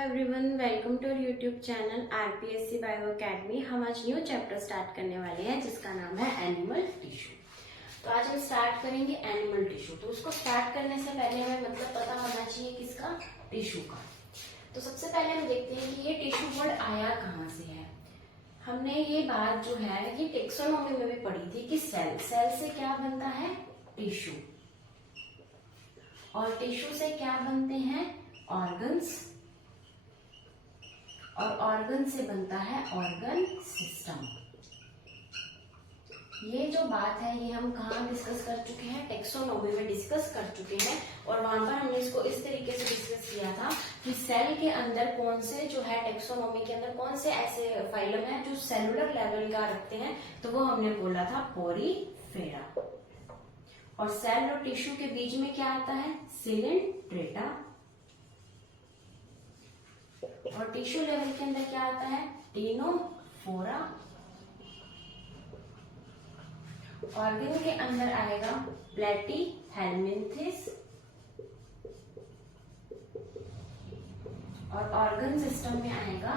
Everyone, welcome to YouTube channel RPSC bio academy. हम आज new chapter start करने वाले हैं जिसका नाम है एनिमल टिश्यू। तो आज हम स्टार्ट करेंगे एनिमल टिश्यू। तो उसको स्टार्ट करने से पहले हमें मतलब पता होना चाहिए किसका, टिश्यू का। तो सबसे पहले हम देखते हैं कि ये टिश्यू वर्ड आया कहाँ से है। हमने ये बात जो है ये टेक्सोनोमी में भी पढ़ी थी कि सेल से क्या बनता है, टिश्यू, और टिश्यू से क्या बनते हैं, ऑर्गन्स, और ऑर्गन से बनता है ऑर्गन सिस्टम। ये जो बात है ये हम कहाँ डिस्कस कर चुके हैं, टेक्सोनोमी में डिस्कस कर चुके हैं। और वहां पर हमने इसको इस तरीके से डिस्कस किया था कि सेल के अंदर कौन से जो है, टेक्सोनोमी के अंदर कौन से ऐसे फाइलम है जो सेलुलर लेवल का रखते हैं, तो वो हमने बोला था पोरीफेरा। और सेल और टिश्यू के बीच में क्या आता है, सिलिंड्रेटा। और टिश्यू लेवल के अंदर क्या आता है, टिनोफोरा। ऑर्गन के अंदर आएगा प्लेटीहेल्मिन्थिस, और ऑर्गन सिस्टम में आएगा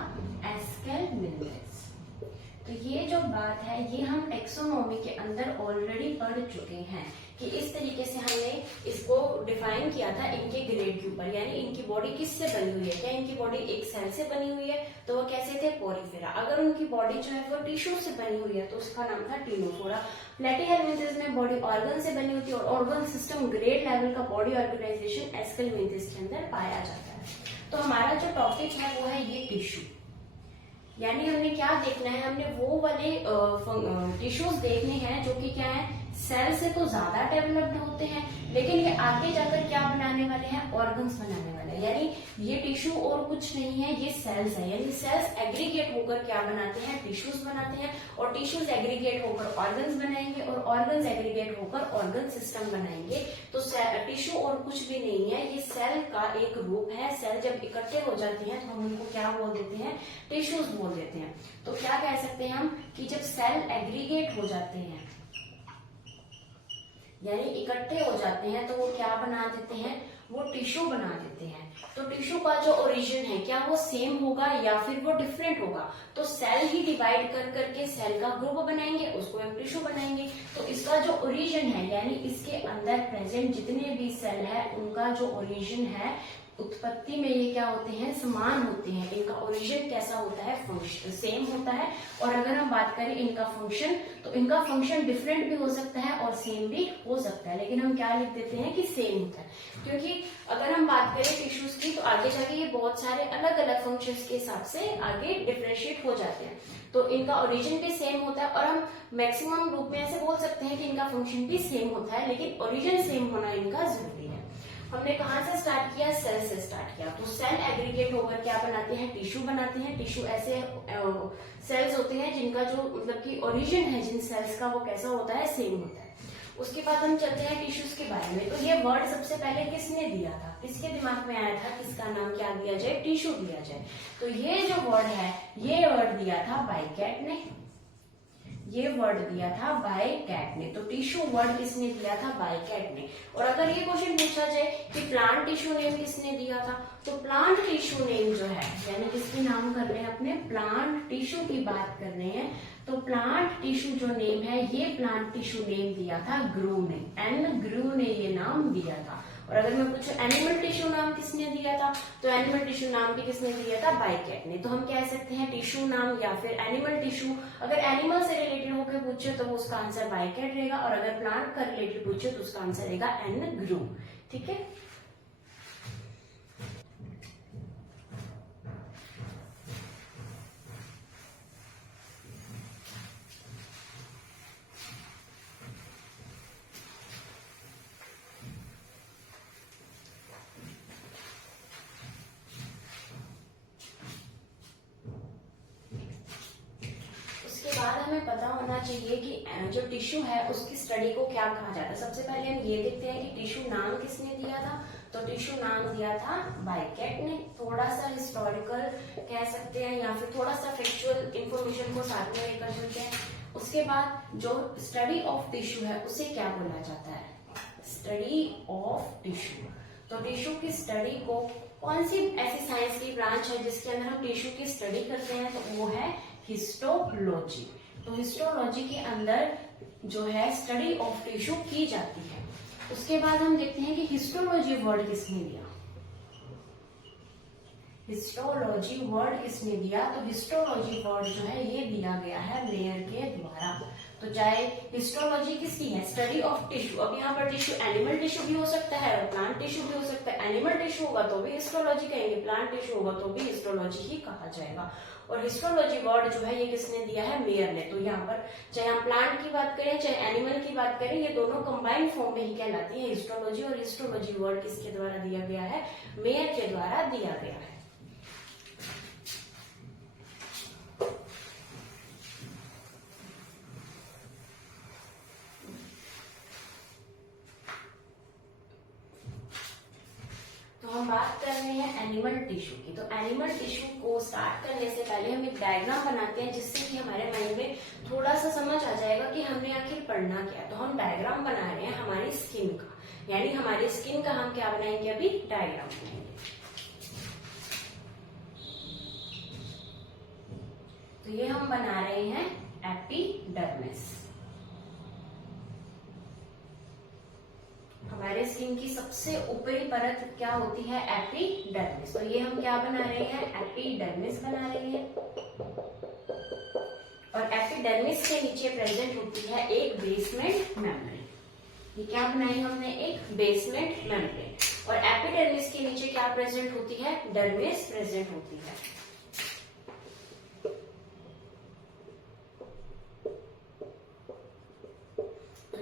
एस्केल्मिन्थिस। तो ये जो बात है ये हम टेक्सोनोमी के अंदर ऑलरेडी पढ़ चुके हैं कि इस तरीके से हमने इसको डिफाइन किया था इनके ग्रेड के ऊपर, यानी इनकी बॉडी किससे बनी हुई है। क्या इनकी बॉडी एक सेल से बनी हुई है, तो वो कैसे थे, पोरीफेरा। अगर उनकी बॉडी जो है वो टिश्यू से बनी हुई है तो उसका नाम था टिनोफोरा। प्लेटीहेल्मिन्थिस में बॉडी ऑर्गन से बनी होती है और ऑर्गन सिस्टम ग्रेड लेवल का बॉडी ऑर्गेनाइजेशन एस्केल्मिन्थिस के अंदर पाया जाता है। तो हमारा जो टॉपिक है वो है ये टिश्यू, यानी हमने क्या देखना है, हमने वो वाले टिश्यूज देखने हैं जो कि क्या है, सेल से तो ज्यादा डेवलप्ड होते हैं, लेकिन ये आगे जाकर क्या बनाने वाले हैं, ऑर्गन्स बनाने वाले हैं। यानी ये टिश्यू और कुछ नहीं है, ये सेल्स है। यानी सेल्स एग्रीगेट होकर क्या बनाते हैं, टिश्यूज बनाते हैं, और टिश्यूज एग्रीगेट होकर ऑर्गन्स बनाएंगे, और ऑर्गन्स एग्रीगेट होकर ऑर्गन सिस्टम बनाएंगे। तो टिश्यू और कुछ भी नहीं है, ये सेल का एक रूप है। सेल जब इकट्ठे हो जाते हैं तो हम उनको क्या बोल देते हैं, टिश्यूज बोल देते हैं। तो क्या कह सकते हैं हम कि जब सेल एग्रीगेट हो जाते हैं यानी इकट्ठे हो जाते हैं तो वो क्या बना देते हैं, वो टिश्यू बना देते हैं। तो टिश्यू का जो ओरिजिन है क्या वो सेम होगा या फिर वो डिफरेंट होगा। तो सेल ही डिवाइड कर करके सेल का ग्रुप बनाएंगे, उसको एक टिश्यू बनाएंगे। तो इसका जो ओरिजिन है यानी इसके अंदर प्रेजेंट जितने भी सेल है उनका जो ओरिजिन है, उत्पत्ति में ये क्या होते हैं, समान होते हैं। इनका ओरिजिन कैसा होता है, फंक्शन सेम होता है। और अगर हम बात करें इनका फंक्शन, तो इनका फंक्शन डिफरेंट भी हो सकता है और सेम भी हो सकता है, लेकिन हम क्या लिख देते हैं कि सेम होता है। क्योंकि अगर हम बात करें टिश्यूज की तो आगे जाके ये बहुत सारे अलग अलग फंक्शंस के हिसाब से आगे डिफरेंशिएट हो जाते हैं। तो इनका ओरिजिन भी सेम होता है, और हम मैक्सिमम रूप में ऐसे बोल सकते हैं कि इनका फंक्शन भी सेम होता है, लेकिन ओरिजिन सेम होना इनका जरूरी है। हमने कहाँ से स्टार्ट किया, सेल से स्टार्ट किया। तो सेल एग्रीगेट होकर क्या बनाते हैं, टिश्यू बनाते हैं। टिश्यू ऐसे सेल्स होते हैं जिनका जो मतलब कि ओरिजिन है जिन सेल्स का, वो कैसा होता है, सेम होता है। उसके बाद हम चलते हैं टिश्यूज के बारे में। तो ये वर्ड सबसे पहले किसने दिया था, किसके दिमाग में आया था, किसका नाम क्या दिया जाए, टिश्यू दिया जाए। तो ये जो वर्ड है ये वर्ड दिया था बाइकैट ने, ये वर्ड दिया था बाइकैट ने। तो टिश्यू वर्ड किसने दिया था, बाइकैट ने। और अगर ये क्वेश्चन पूछा जाए कि प्लांट टिश्यू नेम किसने दिया था, तो प्लांट टिश्यू नेम जो है, यानी किसके नाम कर रहे हैं, अपने प्लांट टिश्यू की बात कर रहे हैं, तो प्लांट टिश्यू जो नेम है ये प्लांट टिश्यू नेम दिया था ग्रू ने, एन ग्रू ने ये नाम दिया था। और अगर मैं पूछूं एनिमल टिश्यू नाम किसने दिया था, तो एनिमल टिश्यू नाम भी किसने दिया था, बाइकैट ने। तो हम कह सकते हैं टिश्यू नाम या फिर एनिमल टिश्यू। अगर एनिमल से रिलेटेड होकर पूछे तो उसका आंसर बाइकैट रहेगा, और अगर प्लांट का रिलेटेड पूछे तो उसका आंसर रहेगा एन ग्रू। ठीक है। हमें पता होना चाहिए कि जो टिश्यू है उसकी स्टडी को क्या कहा जाता है। सबसे पहले हम ये देखते हैं कि टिश्यू नाम किसने दिया था। तो टिश्यू नाम दिया था बाइकैट ने। थोड़ा सा हिस्टोरिकल कह सकते हैं या फिर थोड़ा सा फैक्चुअल इंफॉर्मेशन को साथ में लेकर चलते हैं। उसके बाद जो स्टडी ऑफ टिश्यू है उसे क्या बोला जाता है, स्टडी ऑफ टिश्यू। तो टिश्यू की स्टडी को कौन सी ऐसी साइंस की ब्रांच है जिसके अंदर हम टिश्यू की स्टडी करते हैं? तो वो है हिस्टोलॉजी। तो हिस्टोलॉजी के अंदर जो है स्टडी ऑफ टिश्यू की जाती है। उसके बाद हम देखते हैं कि हिस्टोलॉजी वर्ड किसने दिया। हिस्टोलॉजी वर्ड किसने दिया? तो हिस्टोलॉजी वर्ड जो है ये दिया गया है मेयर के द्वारा। तो चाहे हिस्टोलॉजी किसकी है? Study of tissue. अब यहाँ पर टिश्यू एनिमल टिश्यू भी हो सकता है और प्लांट टिश्यू भी हो सकता है। एनिमल टिश्यू होगा तो भी हिस्टोलॉजी कहेंगे, प्लांट टिश्यू होगा तो भी हिस्टोलॉजी ही कहा जाएगा। और हिस्टोलॉजी वर्ड जो है ये किसने दिया है? मेयर ने। तो यहाँ पर चाहे हम प्लांट की बात करें चाहे एनिमल की बात करें, ये दोनों कंबाइंड फॉर्म में ही कहलाती है हिस्टोलॉजी। और हिस्टोलॉजी वर्ड किसके द्वारा दिया गया है? मेयर के द्वारा दिया गया है। हम बात कर रहे हैं एनिमल टिश्यू की। तो एनिमल टिश्यू को स्टार्ट करने से पहले हम एक डायग्राम बनाते हैं जिससे कि हमारे माइंड में थोड़ा सा समझ आ जाएगा कि हमने आखिर पढ़ना क्या। तो हम डायग्राम बना रहे हैं हमारी स्किन का, यानी हमारी स्किन का हम क्या बनाएंगे? अभी डायग्राम बनाएंगे। तो ये हम बना रहे हैं एपिडर्मिस। हमारे स्किन की सबसे ऊपरी परत क्या होती है? एपिडर्मिस। तो ये हम क्या बना रहे हैं? एपिडर्मिस बना रहे हैं। और एपिडर्मिस के नीचे प्रेजेंट होती है एक बेसमेंट मेम्ब्रेन। ये क्या बनाई हमने? एक बेसमेंट मेम्ब्रेन। और एपिडर्मिस के नीचे क्या प्रेजेंट होती है? डर्मिस प्रेजेंट होती है।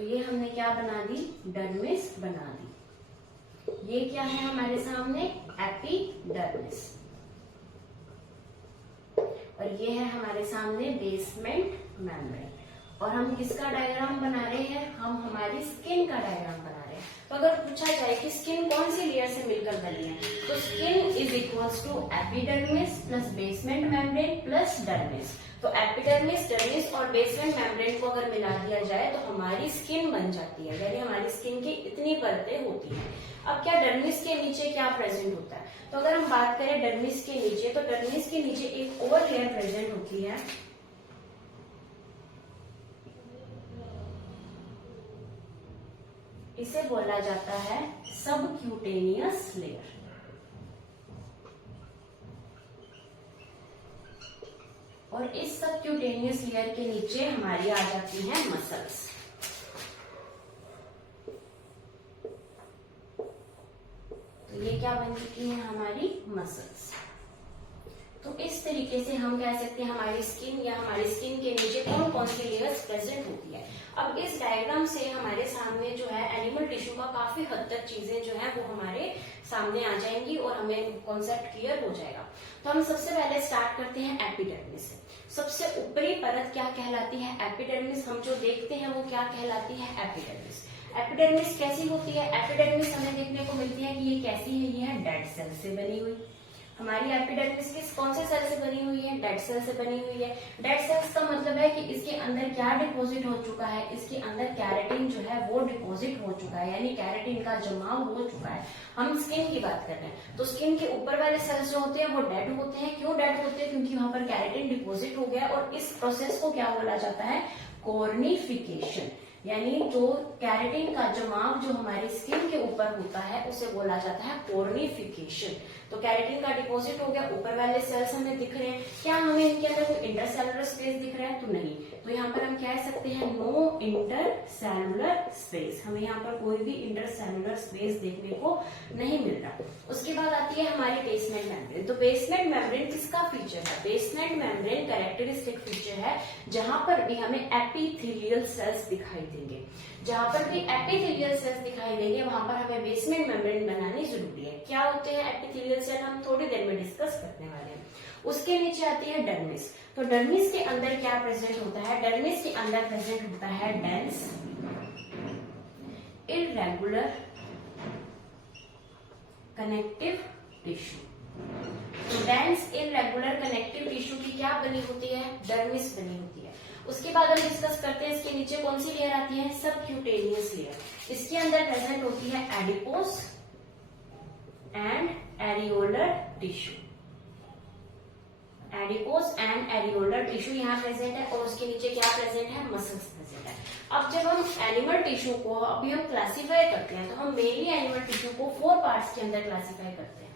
ये हमने क्या बना दी? डर्मिस बना दी। ये क्या है हमारे सामने? एपिडर्मिस। और ये है हमारे सामने बेसमेंट मेम्ब्रेन। और हम किसका डायग्राम बना रहे हैं? हम हमारी स्किन का डायग्राम बना रहे हैं। तो अगर पूछा जाए कि स्किन कौन सी लेयर से मिलकर बनी है, तो skin is equals to epidermis plus basement membrane plus dermis. तो एपिडर्मिस, डर्मिस और बेसमेंट मेम्ब्रेन को अगर मिला दिया जाए तो हमारी स्किन बन जाती है, यानी हमारी स्किन की इतनी परतें होती हैं। अब क्या डर्मिस के नीचे क्या प्रेजेंट होता है? तो अगर हम बात करें डर्मिस के नीचे, तो डर्मिस के नीचे एक और लेयर प्रेजेंट होती है, इसे बोला जाता है सबक्यूटेनियस लेयर। और इस सबक्यूटेनियस लेयर के नीचे हमारी आ जाती हैं मसल्स। तो ये क्या बन चुकी है? हमारी मसल्स। तो इस तरीके से हम कह सकते हैं हमारी स्किन या हमारी स्किन के नीचे कौन कौन सी लेयर्स प्रेजेंट होती है। अब इस डायग्राम से हमारे सामने जो है एनिमल टिश्यू का काफी हद तक चीजें जो है वो हमारे सामने आ जाएंगी और हमें कॉन्सेप्ट क्लियर हो जाएगा। तो हम सबसे पहले स्टार्ट करते हैं एपिडर्मिस से। सबसे ऊपरी परत क्या कहलाती है? एपिडर्मिस। हम जो देखते हैं वो क्या कहलाती है? एपिडर्मिस। एपिडर्मिस कैसी होती है? एपिडर्मिस हमें देखने को मिलती है कि ये कैसी है? ये है डेड सेल से बनी हुई। हमारी एपिडर्मिस किस कौन से सेल से बनी हुई है? डेड सेल से बनी हुई है। डेड सेल्स का मतलब है कि इसके अंदर क्या डिपॉजिट हो चुका है? इसके अंदर कैरेटिन जो है वो डिपॉजिट हो चुका है, यानी कैरेटिन का जमाव हो चुका है। हम स्किन की बात कर रहे हैं तो स्किन के ऊपर वाले सेल्स जो होते हैं वो डेड होते हैं। क्यों डेड होते हैं? क्योंकि वहां पर कैरेटिन डिपॉजिट हो गया। और इस प्रोसेस को क्या बोला जाता है? कॉर्निफिकेशन। यानी जो कैरेटिन का जमाव जो हमारी स्किन के ऊपर होता है उसे बोला जाता है कॉर्निफिकेशन। तो कैरेटिन का डिपॉजिट हो गया, ऊपर वाले सेल्स हमें दिख रहे हैं। क्या हमें इनके अंदर कोई इंटरसेलुलर स्पेस दिख रहा है? तो नहीं। तो यहाँ पर हम कह सकते हैं नो इंटरसेलुलर स्पेस। हमें यहाँ पर कोई भी इंटरसेलुलर स्पेस देखने को नहीं मिल रहा। उसके बाद आती है हमारी बेसमेंट मेम्ब्रेन। तो बेसमेंट मेम्ब्रेन किसका फीचर है? बेसमेंट मेम्ब्रेन कैरेक्टरिस्टिक फीचर है जहां पर भी हमें एपिथेलियल सेल्स दिखाई देंगे। जहां पर भी एपिथेलियल सेल्स दिखाई देंगे वहां पर हमें बेसमेंट मेम्ब्रेन बनानी जरूरी है। क्या होते हैं एपिथेलियल सेल? हम थोड़ी देर में डिस्कस करने वाले हैं। उसके नीचे आती है डर्मिस। तो डर्मिस के अंदर क्या प्रेजेंट होता है? डर्मिस के अंदर प्रेजेंट होता है डेंस इररेगुलर कनेक्टिव टिश्यू। तो डेंस इररेगुलर कनेक्टिव टिश्यू की क्या बनी होती है? डर्मिस बनी होती है। उसके बाद हम डिस्कस करते हैं इसके नीचे कौन सी लेयर आती है? Subcutaneous layer. इसके अंदर प्रेजेंट होती है adipose and areolar tissue, adipose and areolar tissue यहाँ प्रेजेंट है, और उसके नीचे क्या प्रेजेंट है, मसल्स प्रेजेंट है। अब जब हम एनिमल टिश्यू को अभी हम क्लासीफाई करते हैं, तो हम मेनली एनिमल टिश्यू को 4 पार्ट्स के अंदर क्लासीफाई करते हैं।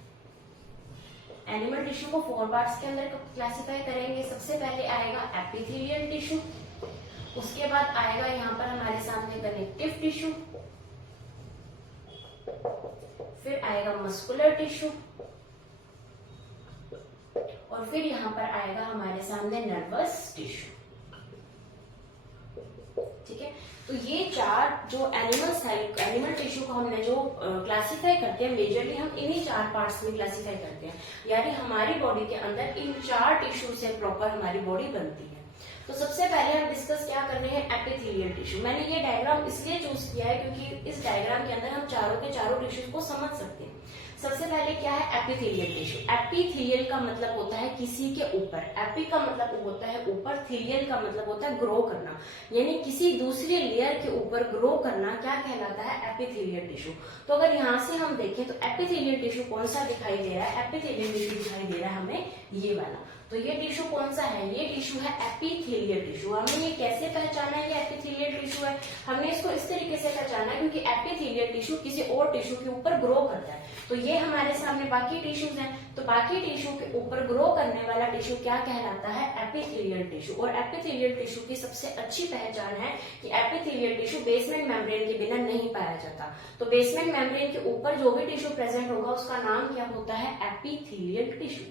एनिमल टिश्यू को 4 पार्ट्स के अंदर क्लासीफाई करेंगे। सबसे पहले आएगा एपिथेलियल टिश्यू, उसके बाद आएगा यहाँ पर हमारे सामने कनेक्टिव टिश्यू, फिर आएगा मस्कुलर टिश्यू, और फिर यहाँ पर आएगा हमारे सामने नर्वस टिश्यू। ठीक है, तो ये 4 जो एनिमल टिश्यू को हमने जो क्लासीफाई करते हैं, मेजरली हम इन्हीं 4 पार्ट्स में क्लासीफाई करते हैं, यानी हमारी बॉडी के अंदर इन 4 टिश्यू से प्रॉपर हमारी बॉडी बनती है। तो सबसे पहले हम डिस्कस क्या कर रहे हैं, एपिथेलियल टिश्यू। मैंने ये डायग्राम इसलिए चूज किया है क्योंकि इस डायग्राम के अंदर हम चारों के चारों टिश्यूज को समझ सकते हैं। सबसे पहले क्या है एपिथेलियल टिश्यू। एपिथेलियल का मतलब होता है किसी के ऊपर, एपी का मतलब होता है ऊपर, थीलियल का मतलब होता है ग्रो करना, यानी किसी दूसरे लेयर के ऊपर ग्रो करना क्या कहलाता है, एपिथेलियल टिश्यू। तो अगर यहाँ से हम देखें तो एपिथेलियल टिश्यू कौन सा दिखाई दे रहा है, एपिथेलियल टिश्यू दिखाई दे रहा है हमें ये वाला। तो ये टिश्यू कौन सा है, ये टिश्यू है एपिथेलियल टिश्यू। हमने ये कैसे पहचाना है ये एपिथेलियल टिश्यू है, हमने इसको इस तरीके से पहचाना क्योंकि एपिथेलियल टिश्यू किसी और टिश्यू के ऊपर ग्रो करता है। तो ये हमारे सामने बाकी टिश्यूज हैं, तो बाकी टिश्यू के ऊपर ग्रो करने वाला टिश्यू क्या कहलाता है, एपिथेलियल टिश्यू। और एपिथेलियल टिश्यू की सबसे अच्छी पहचान है कि एपिथेलियल टिश्यू बेसमेंट मेम्ब्रेन के बिना नहीं पाया जाता। तो बेसमेंट मेम्ब्रेन के ऊपर जो भी टिश्यू प्रेजेंट होगा उसका नाम क्या होता है, एपिथेलियल टिश्यू।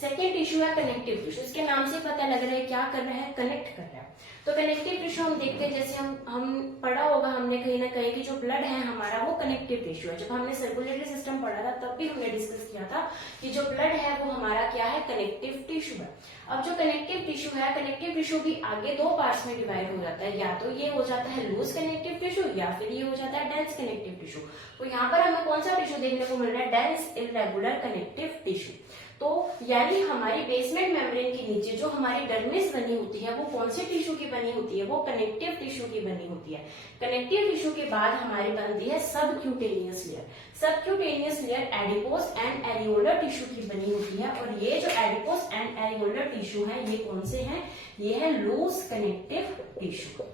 सेकेंड टिश्यू है कनेक्टिव टिश्यू। इसके नाम से पता लग रहा है क्या कर रहा है, कनेक्ट कर रहा है। तो कनेक्टिव टिश्यू हम देखते हैं, जैसे हम पढ़ा होगा हमने कहीं ना कहीं कि जो ब्लड है हमारा वो कनेक्टिव टिश्यू है। जब हमने सर्कुलेटरी सिस्टम पढ़ा था तब भी हमने डिस्कस किया था कि जो ब्लड है वो हमारा क्या है, कनेक्टिव टिश्यू है। अब जो कनेक्टिव टिश्यू है, कनेक्टिव टिश्यू भी आगे 2 पार्ट्स में डिवाइड हो जाता है, या तो ये हो जाता है लूज कनेक्टिव टिश्यू या फिर ये हो जाता है डेंस कनेक्टिव टिश्यू। तो यहाँ पर हमें कौन सा टिश्यू देखने को मिल रहा है, डेंस इर्रेगुलर कनेक्टिव टिश्यू। तो यानी हमारी बेसमेंट मेम्ब्रेन के नीचे जो हमारी डर्मिस बनी होती है वो कौन से टिश्यू की बनी होती है, वो कनेक्टिव टिश्यू की बनी होती है। कनेक्टिव टिश्यू के बाद हमारी बनती है subcutaneous layer. Subcutaneous layer adipose and areolar tissue की बनी होती है, और ये जो एडिपोज एंड एरियोलर टिश्यू है ये कौन से हैं, ये है लूज कनेक्टिव टिश्यू।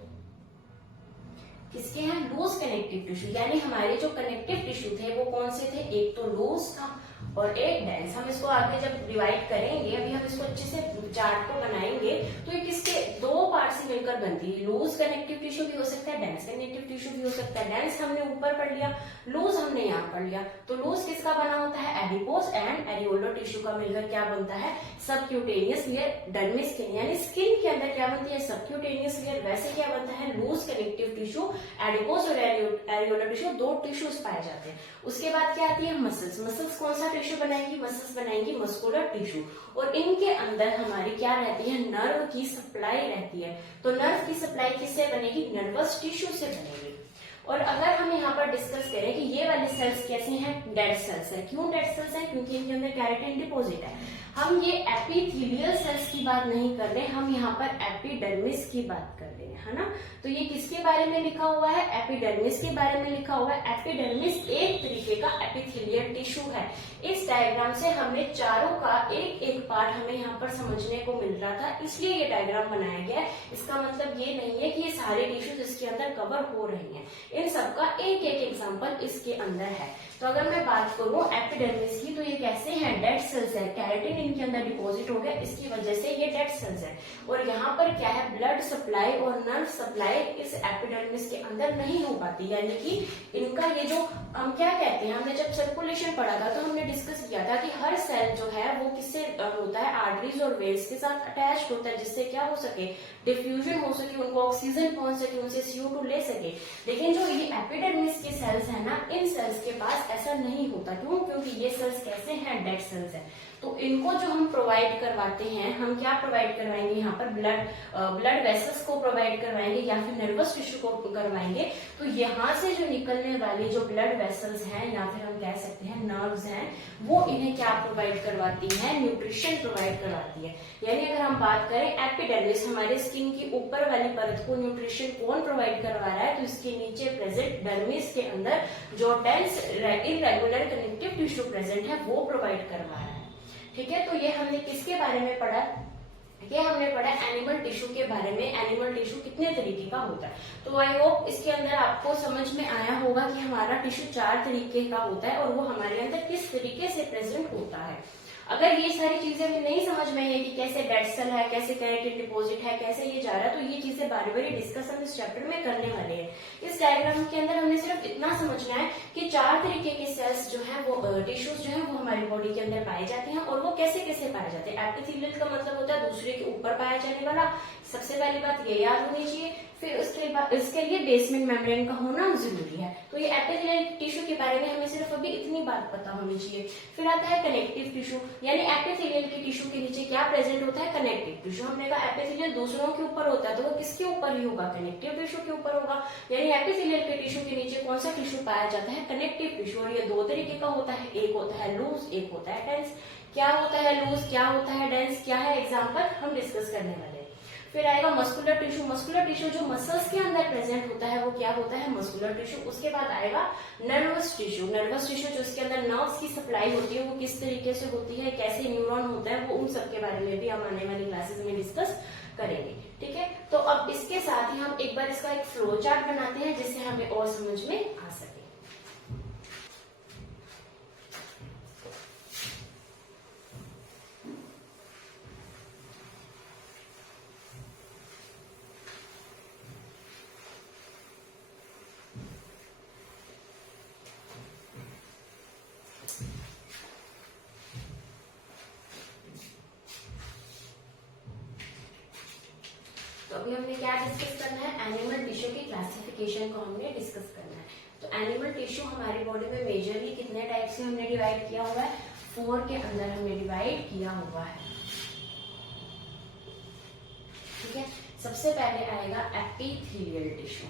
किसके हैं, लूज कनेक्टिव टिश्यू। यानी हमारे जो कनेक्टिव टिश्यू थे वो कौन से थे, एक तो लूज था और एक डेंस। हम इसको आगे जब डिवाइड करेंगे, अभी हम इसको अच्छे से चार्ट को बनाएंगे, तो ये किसके 2 पार्ट से मिलकर बनती है। लूज कनेक्टिव टिश्यू भी हो सकता है, डेंस कनेक्टिव टिश्यू भी हो सकता है। डेंस हमने ऊपर पढ़ लिया, लूज हमने यहाँ पढ़ लिया। तो लूज किसका बना होता है, एडिपोज एंड एरियोलर टिश्यू का मिलकर क्या बनता है, सबक्यूटेनियस लेयर। डर्मिस के यानी स्किन के अंदर क्या बनती है, सबक्यूटेनियस लेयर। वैसे क्या बनता है, लूज कनेक्टिव टिश्यू, एडिपोज और एरियोलर टिश्यू, 2 टिश्यूज पाए जाते हैं। उसके बाद क्या आती है, मसल्स। मसल्स कौन सा टिश्यू बनाएंगी, मसल्स बनाएंगी मस्कुलर टिश्यू, और इनके अंदर हमारी क्या रहती है, नर्व की सप्लाई रहती है। तो नर्व की सप्लाई किससे बनेगी, नर्वस टिश्यू से बनेगी। और अगर हम यहाँ पर डिस्कस करें कि ये वाले सेल्स कैसे हैं, डेड सेल्स है। क्यों डेड सेल्स है, क्योंकि इनके अंदर केराटिन डिपॉजिट है। हम ये एपिथेलियल सेल्स की बात नहीं कर रहे, हम यहाँ पर एपिडर्मिस की बात कर रहे हैं, है ना। तो ये किसके बारे में लिखा हुआ है, एपिडर्मिस के बारे में लिखा हुआ है। एपिडर्मिस एक तरीके का एपिथेलियल टिश्यू है। इस डायग्राम से हमें चारों का एक एक पार्ट हमें यहाँ पर समझने को मिल रहा था, इसलिए ये डायग्राम बनाया गया है। इसका मतलब ये नहीं है कि ये सारे टिश्यूज इसके अंदर कवर हो रहे हैं, इन सबका एक एक एग्जाम्पल इसके अंदर है। तो अगर मैं बात करूं एपिडर्मिस की, तो ये कैसे हैं, डेड सेल्स है। केराटिन इनके अंदर डिपॉजिट हो गया, इसकी वजह से ये डेड सेल्स है। और यहाँ पर क्या है, ब्लड सप्लाई और नर्व सप्लाई इस एपिडर्मिस के अंदर नहीं हो पाती, यानी कि इनका ये जो हम क्या कहते हैं, हमने जब सर्कुलेशन पढ़ा था तो हमने डिस्कस किया था कि हर सेल जो है वो किससे होता है, आर्टरीज और वेन्स के साथ अटैच होता है, जिससे क्या हो सके, डिफ्यूजन हो सके, उनको ऑक्सीजन पहुंच सके, उनसे CO2 ले सके। लेकिन जो ये एपिडर्मिस के सेल्स है ना, इन सेल्स के पास ऐसा नहीं होता। क्यों, क्योंकि ये सेल्स कैसे हैं, डेड सेल्स हैं। तो इनको जो हम प्रोवाइड करवाते हैं, हम क्या प्रोवाइड करवाएंगे, यहाँ पर ब्लड वेसल्स को प्रोवाइड करवाएंगे या फिर नर्वस टिश्यू को करवाएंगे। तो यहाँ से जो निकलने वाली जो ब्लड वेसल्स हैं या फिर हम कह सकते हैं नर्व्स हैं, वो इन्हें क्या प्रोवाइड करवाती हैं, न्यूट्रिशन न्यूट्रिशन प्रोवाइड करवाती है। यानी अगर हम बात करें एपिडर्मिस, हमारे स्किन की ऊपर वाली परत को न्यूट्रिशन कौन प्रोवाइड करवा रहा है, तो इसके नीचे प्रेजेंट डर्मिस के अंदर जो dense irregular connective tissue present है वो प्रोवाइड करवा रहा है। ठीक है, तो ये हमने किसके बारे में पढ़ा, ये हमने पढ़ा एनिमल टिश्यू के बारे में। एनिमल टिश्यू कितने तरीके का होता है, तो आई होप इसके अंदर आपको समझ में आया होगा कि हमारा टिश्यू 4 तरीके का होता है और वो हमारे अंदर किस तरीके से प्रेजेंट होता है। अगर ये सारी चीजें हमें नहीं समझ में आई कि कैसे डेड सेल है, कैसे केराटिन डिपॉजिट है, कैसे ये जा रहा है, तो ये चीजें बारी बारी डिस्कस हम इस चैप्टर में करने वाले हैं। इस डायग्राम के अंदर हमने सिर्फ इतना समझना है कि 4 तरीके के सेल्स जो है वो टिश्यूज जो है वो हमारी बॉडी के अंदर पाए जाते हैं और वो कैसे कैसे पाए जाते हैं। एपिथेलियल का मतलब होता है दूसरे के ऊपर पाया जाने वाला, सबसे पहली बात ये याद होनी चाहिए। फिर उसके बाद इसके लिए बेसमेंट मेम्ब्रेन का होना जरूरी है। तो ये एपिथेलियल टिश्यू के बारे में हमें सिर्फ अभी इतनी बात पता होनी चाहिए। फिर आता है कनेक्टिव टिश्यू, यानी एपिथेलियल के टिश्यू के नीचे क्या प्रेजेंट होता है, कनेक्टिव टिश्यू। हमने कहा एपिथेलियल दूसरों के ऊपर होता है तो वो किसके ऊपर ही होगा, कनेक्टिव टिश्यू के ऊपर होगा। यानी एपिथेलियल के टिश्यू के नीचे कौन सा टिश्यू पाया जाता है, कनेक्टिव टिश्यू। और ये 2 तरीके का होता है, एक होता है लूज, एक होता है डेंस। क्या होता है लूज, क्या होता है डेंस, क्या है एग्जाम्पल हम डिस्कस करने वाले हैं। फिर आएगा मस्कुलर टिश्यू। मस्कुलर टिश्यू जो मसल्स के अंदर प्रेजेंट होता है वो क्या होता है, मस्कुलर टिश्यू। उसके बाद आएगा नर्वस टिश्यू। नर्वस टिश्यू जो इसके अंदर नर्व्स की सप्लाई होती है वो किस तरीके से होती है, कैसे न्यूरॉन होता है, वो उन सब के बारे में भी हम आने वाली क्लासेस में डिस्कस करेंगे। ठीक है, तो अब इसके साथ ही हम एक बार इसका एक फ्लो चार्ट बनाते हैं जिससे हमें और समझ में आ सके। अभी हमने क्या डिस्कस करना है, एनिमल टिश्यू की क्लासिफिकेशन को हमने डिस्कस करना है। तो एनिमल टिश्यू हमारी बॉडी में मेजरली कितने टाइप से हमने डिवाइड किया हुआ है, 4 के अंदर हमने डिवाइड किया हुआ है। ठीक है, सबसे पहले आएगा एपिथेलियल टिश्यू।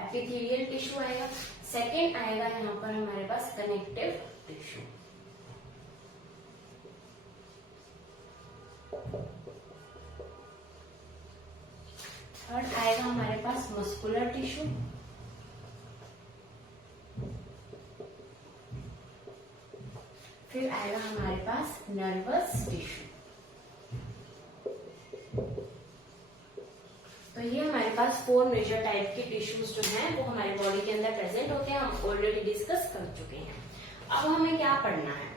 एपिथेलियल टिश्यू आएगा। सेकेंड आएगा यहाँ पर हमारे पास कनेक्टिव टिश्यू। थर्ड आएगा हमारे पास मस्कुलर टिश्यू। फिर आएगा हमारे पास नर्वस टिश्यू। तो ये हमारे पास 4 मेजर टाइप के टिश्यूज जो हैं वो हमारी बॉडी के अंदर प्रेजेंट होते हैं, हम ऑलरेडी डिस्कस कर चुके हैं। अब हमें क्या पढ़ना है,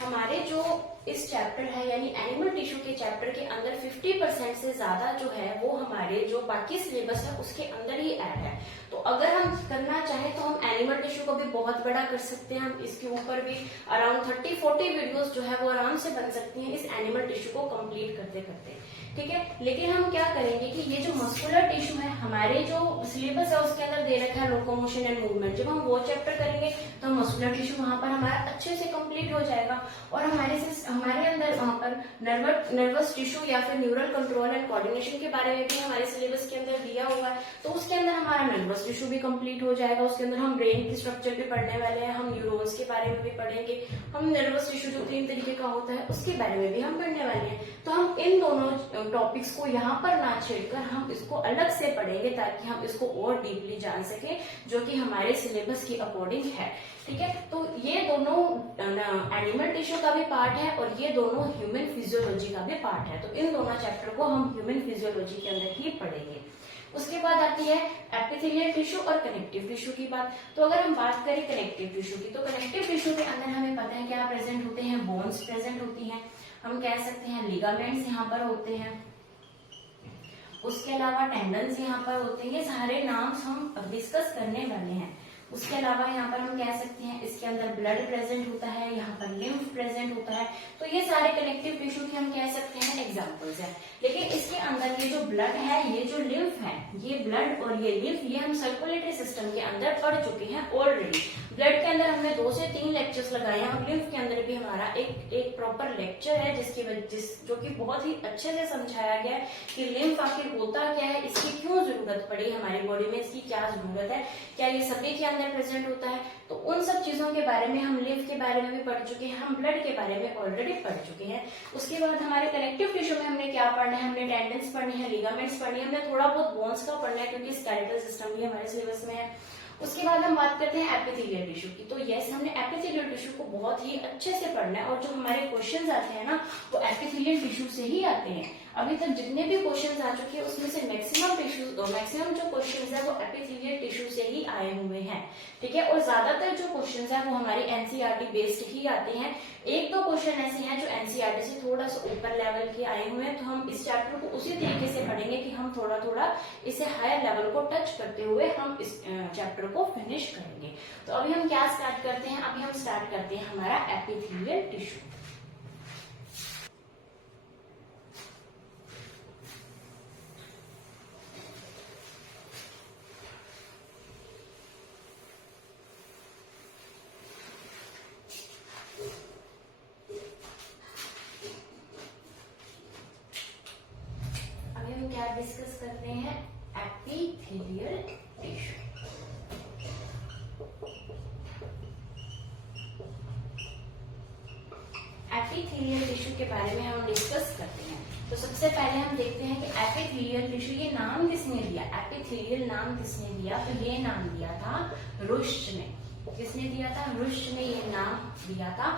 हमारे जो इस चैप्टर है यानी एनिमल टिश्यू के चैप्टर के अंदर 50% से ज्यादा जो है वो हमारे जो बाकी सिलेबस है उसके अंदर ही ऐड है। तो अगर हम करना चाहें तो हम एनिमल टिश्यू को भी बहुत बड़ा कर सकते हैं, हम इसके ऊपर भी अराउंड 30-40 वीडियोस जो है वो आराम से बन सकती हैं इस एनिमल टिश्यू को कंप्लीट करते करते। ठीक है, लेकिन हम क्या करेंगे कि ये जो मस्कुलर टिश्यू है हमारे जो सिलेबस है उसके अंदर दे रखा है लोकोमोशन एंड मूवमेंट, जब हम वो चैप्टर करेंगे तो मस्कुलर टिश्यू वहां पर हमारा अच्छे से कंप्लीट हो जाएगा और हमारे अंदर वहां पर नर्वस टिश्यू या फिर न्यूरल कंट्रोल एंड कोऑर्डिनेशन के बारे में भी हमारे सिलेबस के अंदर दिया हुआ है, तो उसके अंदर हमारा नर्वस टिश्यू भी कंप्लीट हो जाएगा। उसके अंदर हम ब्रेन की स्ट्रक्चर भी पढ़ने वाले हैं, हम न्यूरॉन्स के बारे में भी पढ़ेंगे, हम नर्वस टिश्यू जो 3 तरीके का होता है उसके बारे में भी हम पढ़ने वाले हैं। तो हम इन दोनों टॉपिक्स को यहाँ पर ना छेड़कर हम इसको अलग से पढ़ेंगे ताकि हम इसको और डीपली जान सके जो कि हमारे सिलेबस के अकॉर्डिंग है। ठीक है, तो ये दोनों एनिमल टिश्यू का भी पार्ट है और ये दोनों ह्यूमन फिजियोलॉजी का भी पार्ट है। तो इन दोनों चैप्टर को हम ह्यूमन फिजियोलॉजी के अंदर ही पढ़ेंगे। उसके बाद आती है एपिथेलियल टिश्यू और कनेक्टिव टिश्यू की बात। तो अगर हम बात करें कनेक्टिव टिश्यू की, तो कनेक्टिव टिश्यू के अंदर हमें पता है क्या प्रेजेंट होते हैं, बोन्स प्रेजेंट होती हैं, हम कह सकते हैं लिगामेंट्स यहाँ पर होते हैं, उसके अलावा टेंडन्स यहाँ पर होते हैं, ये सारे नाम हम डिस्कस करने वाले हैं। उसके अलावा यहाँ पर हम कह सकते हैं इसके अंदर ब्लड प्रेजेंट होता है, यहाँ पर लिम्फ प्रेजेंट होता है। तो ये सारे कनेक्टिव टिश्यू के हम कह सकते हैं एग्जांपल्स हैं। लेकिन इसके अंदर ये जो ब्लड है, ये जो लिम्फ है, ये ब्लड और ये लिम्फ ये हम सर्कुलेटरी सिस्टम के अंदर पढ़ चुके हैं ऑलरेडी। ब्लड के अंदर हमने 2 से 3 लेक्चर्स लगाए हैं और लिम्फ के अंदर भी हमारा एक प्रॉपर लेक्चर है जो कि बहुत ही अच्छे से समझाया गया है कि लिम्फ आखिर होता क्या है, इसकी क्यों जरूरत पड़ी हमारी बॉडी में, इसकी क्या जरूरत है, क्या ये सभी के अंदर प्रेजेंट होता है। तो उन सब चीजों के बारे में हम लिम्फ के बारे में भी पढ़ चुके हैं, हम ब्लड के बारे में ऑलरेडी पढ़ चुके हैं। उसके बाद हमारे कनेक्टिव टिश्यू में हमने क्या पढ़ना है, हमने टेंडेंस पढ़नी है, लिगामेंट्स पढ़नी है, हमने थोड़ा बहुत बोन्स का पढ़ना है क्योंकि स्केलेटल सिस्टम भी हमारे सिलेबस में है। उसके बाद हम बात करते हैं एपिथेलियल टिश्यू की। तो यस, हमने एपिथेलियल टिश्यू को बहुत ही अच्छे से पढ़ना है और जो हमारे क्वेश्चंस आते हैं ना वो एपिथेलियल टिश्यू से ही आते हैं। अभी तक जितने भी क्वेश्चंस आ चुके हैं उसमें से मैक्सिमम जो क्वेश्चंस है वो एपिथेलियल टिश्यू से ही आए हुए हैं, ठीक है। और ज्यादातर जो क्वेश्चंस है वो हमारी एनसीईआरटी बेस्ड ही आते हैं। 1-2 क्वेश्चन ऐसे हैं जो एनसीईआरटी से थोड़ा सा ऊपर लेवल के आए हुए हैं, तो हम इस चैप्टर को उसी तरीके से पढ़ेंगे कि हम थोड़ा थोड़ा इसे हायर लेवल को टच करते हुए हम इस चैप्टर को फिनिश करेंगे। तो अभी हम क्या स्टार्ट करते हैं, अभी हम स्टार्ट करते हैं हमारा एपिथेलियल टिश्यू। क्या डिस्कस करते हैं, एपिथेलियल टिश्यू। एपिथेलियल टिश्यू के बारे में हम डिस्कस करते हैं। तो सबसे पहले हम देखते हैं कि एपिथेलियल टिश्यू ये नाम किसने दिया, एपिथेलियल नाम किसने दिया, तो ये नाम दिया था रुश्च ने। किसने दिया था, रुश्च ने ये नाम दिया था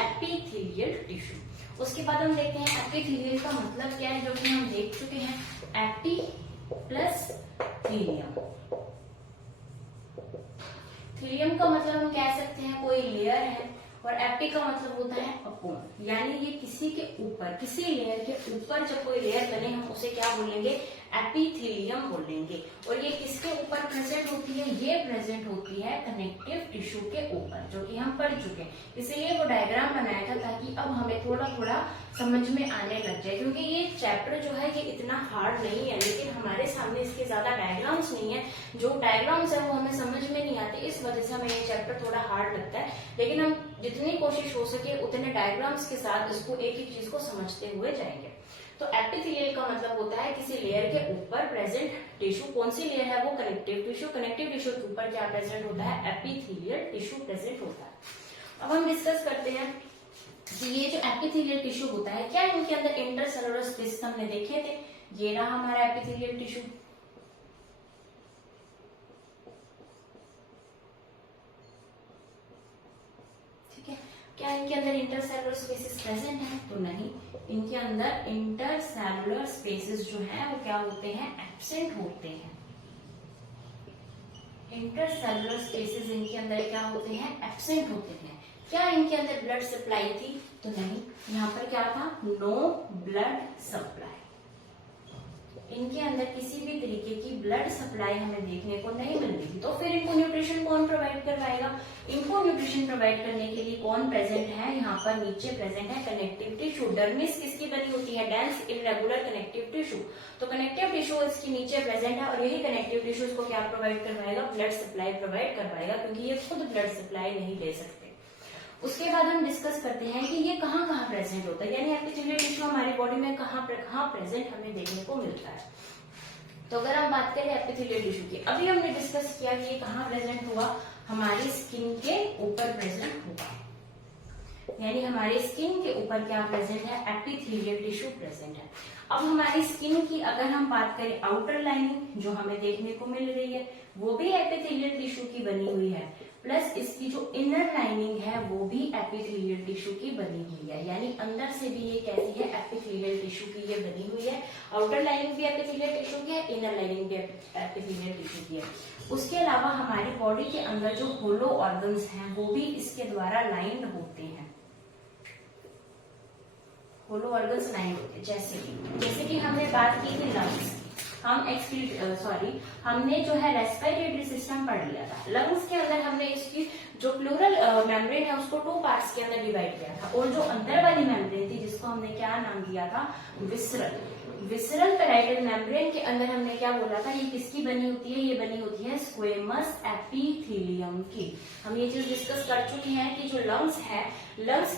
एपिथेलियल टिश्यू। उसके बाद हम देखते हैं एपिथेलियल का मतलब क्या है, जो कि हम देख चुके हैं, एपी प्लस थीलियम। थीलियम का मतलब हम कह सकते हैं कोई लेयर है और एपी का मतलब होता है अपॉन, यानी ये किसी के ऊपर, किसी लेयर के ऊपर जब कोई लेयर बने हम उसे क्या बोलेंगे, एपिथेलियम बोलेंगे। और ये किसके ऊपर प्रेजेंट होती है, ये प्रेजेंट होती है कनेक्टिव टिश्यू के ऊपर, जो कि हम पढ़ चुके हैं। इसीलिए वो डायग्राम बनाया था ताकि अब हमें थोड़ा थोड़ा समझ में आने लग जाए, क्योंकि ये चैप्टर जो है ये इतना हार्ड नहीं है, लेकिन हमारे सामने इसके ज्यादा डायग्राम्स नहीं है। जो डायग्राम्स है वो हमें समझ में नहीं आते, इस वजह से हमें ये चैप्टर थोड़ा हार्ड लगता है। लेकिन हम जितनी कोशिश हो सके उतने डायग्राम्स के साथ इसको एक एक चीज को समझते हुए जाएंगे। तो एपिथेलियल का मतलब होता है किसी लेयर के ऊपर प्रेजेंट टिश्यू। कौन सी लेयर है वो, कनेक्टिव टिश्यू। कनेक्टिव टिश्यू के ऊपर क्या प्रेजेंट होता है, एपिथेलियल टिश्यू प्रेजेंट होता है। अब हम डिस्कस करते हैं कि ये जो एपिथेलियल टिश्यू होता है, क्या इनके अंदर इंटरसेलुलर स्पेस हमने देखे थे। ये रहा हमारा एपिथेलियल टिश्यू, ठीक है। क्या इनके अंदर इंटरसेलुलर स्पेसेस प्रेजेंट है, तो नहीं। इनके अंदर इंटरसेलुलर स्पेसेस जो है वो क्या होते हैं, एब्सेंट होते हैं। इंटरसेलुलर स्पेसेस इनके अंदर क्या होते हैं, एब्सेंट होते हैं। क्या इनके अंदर ब्लड सप्लाई थी, तो नहीं। यहाँ पर क्या था, नो ब्लड सप्लाई। इनके अंदर किसी भी तरीके की ब्लड सप्लाई हमें देखने को नहीं मिल रही। तो फिर इनको न्यूट्रिशन कौन प्रोवाइड करवाएगा, इनको न्यूट्रिशन प्रोवाइड करने के लिए कौन प्रेजेंट है, यहाँ पर नीचे प्रेजेंट है कनेक्टिव टिश्यू। डर्मिस किसकी बनी होती है, डेंस इर्रेगुलर कनेक्टिव टिश्यू। तो कनेक्टिव टिश्यू इसके नीचे प्रेजेंट है और यही कनेक्टिव टिश्यू इसको क्या प्रोवाइड करवाएगा, ब्लड सप्लाई प्रोवाइड करवाएगा, क्योंकि ये खुद ब्लड सप्लाई नहीं ले सकते। उसके बाद हम डिस्कस करते हैं कि ये कहाँ कहाँ प्रेजेंट होता है, यानी एपिथेलियल टिश्यू हमारी बॉडी में कहाँ प्रेजेंट हमें देखने को मिलता है। तो अगर हम बात करें एपिथेलियल टिश्यू की, अभी हमने डिस्कस किया कि ये कहाँ प्रेजेंट हुआ, हमारी स्किन के ऊपर प्रेजेंट होगा, यानी हमारी स्किन के ऊपर क्या प्रेजेंट है, एपिथेलियल टिश्यू प्रेजेंट है। अब हमारी स्किन की अगर हम बात करें, आउटर लाइनिंग जो हमें देखने को मिल रही है वो भी एपिथेलियल टिश्यू की बनी हुई है, प्लस इसकी जो इनर लाइनिंग है वो भी एपिथेलियल टिश्यू की बनी हुई है, यानी अंदर से भी ये कैसी है, एपिथेलियल टिश्यू की ये बनी हुई है। आउटर लाइनिंग भी एपिथेलियल टिश्यू की है, इनर लाइनिंग भी एपिथेलियल टिश्यू की है। उसके अलावा हमारी बॉडी के अंदर जो होलो ऑर्गन्स हैं वो भी इसके द्वारा लाइंड होते हैं, होलो ऑर्गन्स लाइंड होते हैं। जैसे कि हमने बात की थी लंग्स, हमने जो है रेस्पिरेटरी सिस्टम पढ़ लिया था। लंग्स के अंदर हमने इसकी जो प्लूरल मेम्ब्रेन है उसको 2 पार्ट्स के अंदर डिवाइड किया था, और जो अंदर वाली मेम्ब्रेन थी जिसको हमने क्या नाम दिया था, विसरल पैराइटल मेम्ब्रेन के अंदर हमने क्या बोला था, ये किसकी बनी होती है, ये बनी होती है स्क्वेमस एपिथेलियम की। हम ये चीज डिस्कस कर चुके हैं कि जो लंग्स है, लंग्स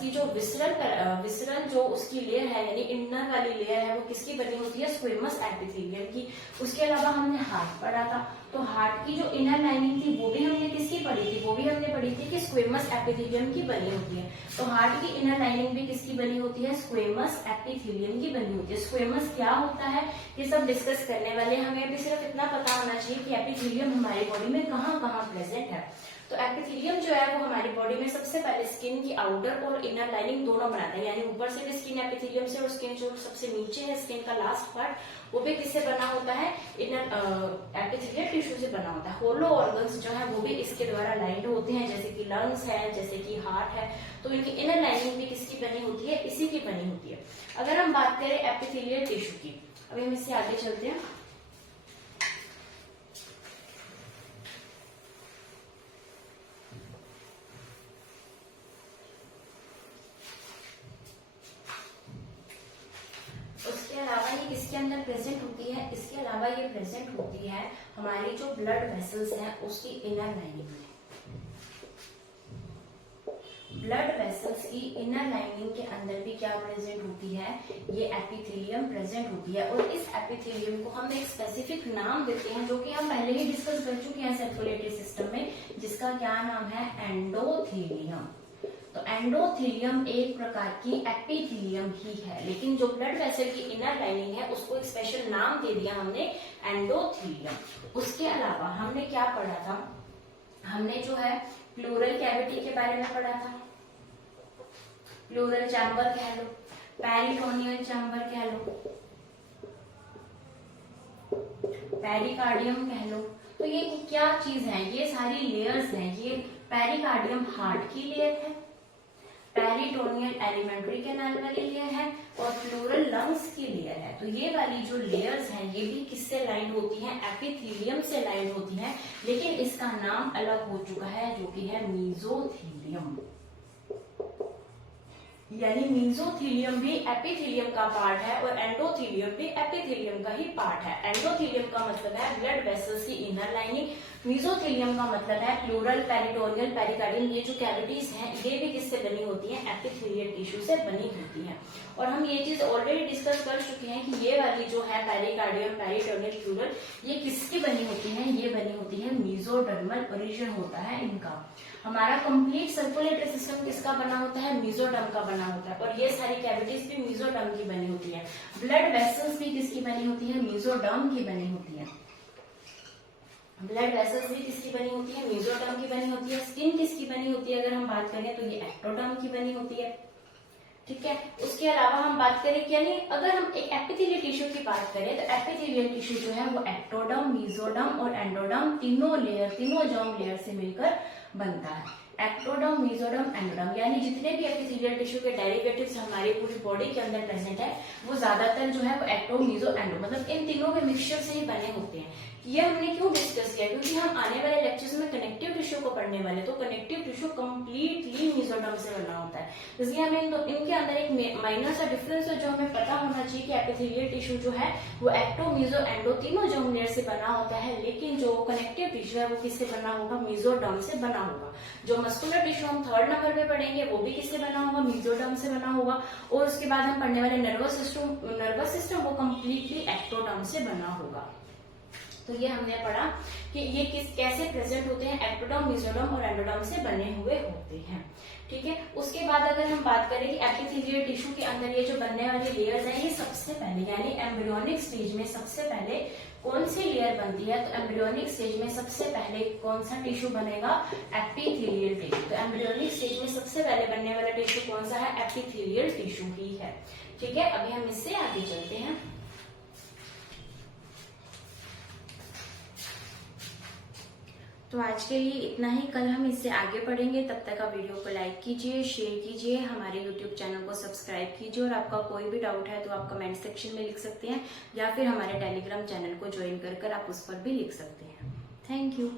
की जो विसरल जो उसकी लेयर है यानी इनर वाली लेयर है वो किसकी बनी होती है, स्क्वेमस एपिथेलियम की। उसके अलावा हमने हार्ट पढ़ा था, तो हार्ट की जो इनर लाइनिंग थी वो भी हमने किसकी पढ़ी थी, वो भी हमने पढ़ी थी कि स्क्वेमस एपिथेलियम की बनी होती है। तो हार्ट की इनर लाइनिंग भी किसकी बनी होती है, स्क्वेमस एपिथेलियम की बनी होती है। स्क्वेमस क्या होता है ये सब डिस्कस करने वाले, हमें अभी सिर्फ इतना पता होना चाहिए कि एपिथेलियम हमारी बॉडी में कहाँ कहाँ प्रेजेंट है। तो एपिथेलियम जो है वो हमारी बॉडी में सबसे पहले स्किन की आउटर और इनर लाइनिंग दोनों बनाता है, यानी ऊपर से भी स्किन एपिथेलियम से, और स्किन जो सबसे नीचे है स्किन का लास्ट पार्ट वो भी किससे बना होता है, इनर एपिथेलियल टिश्यू से बना होता है। होलो ऑर्गन्स जो है वो भी इसके द्वारा लाइंड होते हैं, जैसे कि लंग्स है, जैसे कि हार्ट है, तो इनकी इनर लाइनिंग भी किसकी बनी होती है, इसी की बनी होती है। अगर हम बात करें एपिथेलियल टिश्यू की, अभी हम इससे आगे चलते हैं। उसके अलावा ये किसके अंदर प्रेजेंट होती है, इसके अलावा ये प्रेजेंट होती है हमारी जो ब्लड वेसल्स हैं उसकी इनर लाइनिंग में। ब्लड वेसल्स की इनर लाइनिंग के अंदर भी क्या प्रेजेंट होती है, ये एपिथेलियम प्रेजेंट होती है। और इस एपिथेलियम को हम एक स्पेसिफिक नाम देते हैं जो कि हम पहले ही डिस्कस कर चुके हैं सर्कुलेटरी सिस्टम में, जिसका क्या नाम है, एंडोथेलियम। तो एंडोथेलियम एक प्रकार की एपिथेलियम ही है, लेकिन जो ब्लड वेसल की इनर लाइनिंग है उसको एक स्पेशल नाम दे दिया हमने, एंडोथेलियम। उसके अलावा हमने क्या पढ़ा था, हमने जो है प्लूरल कैविटी के बारे में पढ़ा था, प्लूरल चैम्बर कह लो, पेरिटोनियल चैम्बर कह लो, पेरिकार्डियम कह लो। तो ये क्या चीज है, ये सारी लेयर्स हैं। ये पेरिकार्डियम हार्ट की लेयर है, पेरिटोनियल एलिमेंट्री कैनाल वाली लेयर है, और प्लूरल लंग्स की लेयर है। तो ये वाली जो लेयर्स हैं ये भी किससे लाइंड होती हैं, एपिथेलियम से लाइंड होती हैं, लेकिन इसका नाम अलग हो चुका है जो कि है मीजोथेलियम। यानी मीजोथेलियम भी एपिथेलियम का पार्ट है और एंडोथेलियम भी एपिथेलियम का ही पार्ट है। एंडोथेलियम का मतलब है ब्लड वेसल्स की इनर लाइनिंग, मीजोथेलियम का मतलब है प्लूरल, पेरिटोनियल, पेरिकार्डियम। ये जो कैविटीज हैं ये भी किससे बनी होती हैं, एपिथेलियल टिश्यू से बनी होती हैं। और हम ये चीज ऑलरेडी डिस्कस कर चुके हैं कि ये वाली जो है पेरिकार्डियम, पेरिटोनियल, प्लूरल, ये किसकी बनी होती है, ये बनी होती है मीजोडर्मल ओरिजिन होता है इनका। हमारा कंप्लीट सर्कुलेटरी सिस्टम किसका बना होता है, मीजोडर्म का बना होता है, और ये सारी कैविटीज भी मीजोडर्म की बनी होती है। ब्लड वेसल्स भी किसकी बनी होती है, मीजोडर्म की बनी होती है। ब्लड वेसल्स भी किसकी बनी होती है, मीजोडर्म की बनी होती है। स्किन किसकी बनी होती है अगर हम बात करें तो ये एक्टोडर्म की बनी होती है, ठीक है। उसके अलावा हम बात करें कि यानी अगर हम एक एपिथेलियल टिश्यू की बात करें तो एपिथेलियल टिश्यू जो है वो एक्टोडर्म, मीजोडर्म और एंडोडर्म तीनों जर्म लेयर से मिलकर बनता है। एक्टोडर्म, मीजोडर्म, एंडोडर्म, यानी जितने भी एपिथेलियल टिश्यू के डेरिवेटिव्स हमारी पूरी बॉडी के अंदर प्रेजेंट है वो ज्यादातर जो है वो एक्टो, मीजो, एंडो मतलब इन तीनों के मिक्सचर से ही बने होते हैं। ये हमने क्यों डिस्कस किया, क्योंकि हम आने वाले लेक्चर्स में कनेक्टिव टिश्यू को पढ़ने वाले, तो कनेक्टिव टिश्यू कंप्लीटली मीजोडर्म से बना होता है। इसलिए हमें इनके अंदर एक माइनर सा डिफरेंस है जो हमें पता होना चाहिए कि एपिथेलियल टिश्यू जो है वो एक्टो, मीजो, एंडो तीनों जर्म लेयर से बना होता है, लेकिन जो कनेक्टिव टिश्यू है वो किससे बना होगा, मीजोडर्म से बना होगा। जो मस्कुलर टिश्यू हम 3rd नंबर पे पढ़ेंगे वो भी किससे बना होगा, मीजोडर्म से बना होगा। और उसके बाद हम पढ़ने वाले नर्वस सिस्टम वो कंप्लीटली एक्टोडर्म से बना होगा। तो ये हमने पढ़ा कि ये कैसे प्रेजेंट होते हैं, एक्टोडर्म, मीजोडर्म और एंडोडर्म से बने हुए होते हैं, ठीक है। उसके बाद अगर हम बात करें कि एपिथेलियल टिश्यू के अंदर ये जो बनने वाली लेयर्स हैं ये सबसे पहले यानी एम्ब्रियोनिक स्टेज में सबसे पहले कौन सी लेयर बनती है, तो एम्ब्रियोनिक स्टेज में सबसे पहले कौन सा टिश्यू बनेगा, एपिथेलियल टिश्यू। तो एम्ब्रियोनिक स्टेज में सबसे पहले बनने वाला टिश्यू कौन सा है, एपिथेलियल टिश्यू ही है, ठीक है। अभी हम इससे आगे चलते हैं। तो आज के लिए इतना ही, कल हम इससे आगे बढ़ेंगे। तब तक आप वीडियो को लाइक कीजिए, शेयर कीजिए, हमारे यूट्यूब चैनल को सब्सक्राइब कीजिए, और आपका कोई भी डाउट है तो आप कमेंट सेक्शन में लिख सकते हैं, या फिर हमारे टेलीग्राम चैनल को ज्वाइन कर आप उस पर भी लिख सकते हैं। Thank you.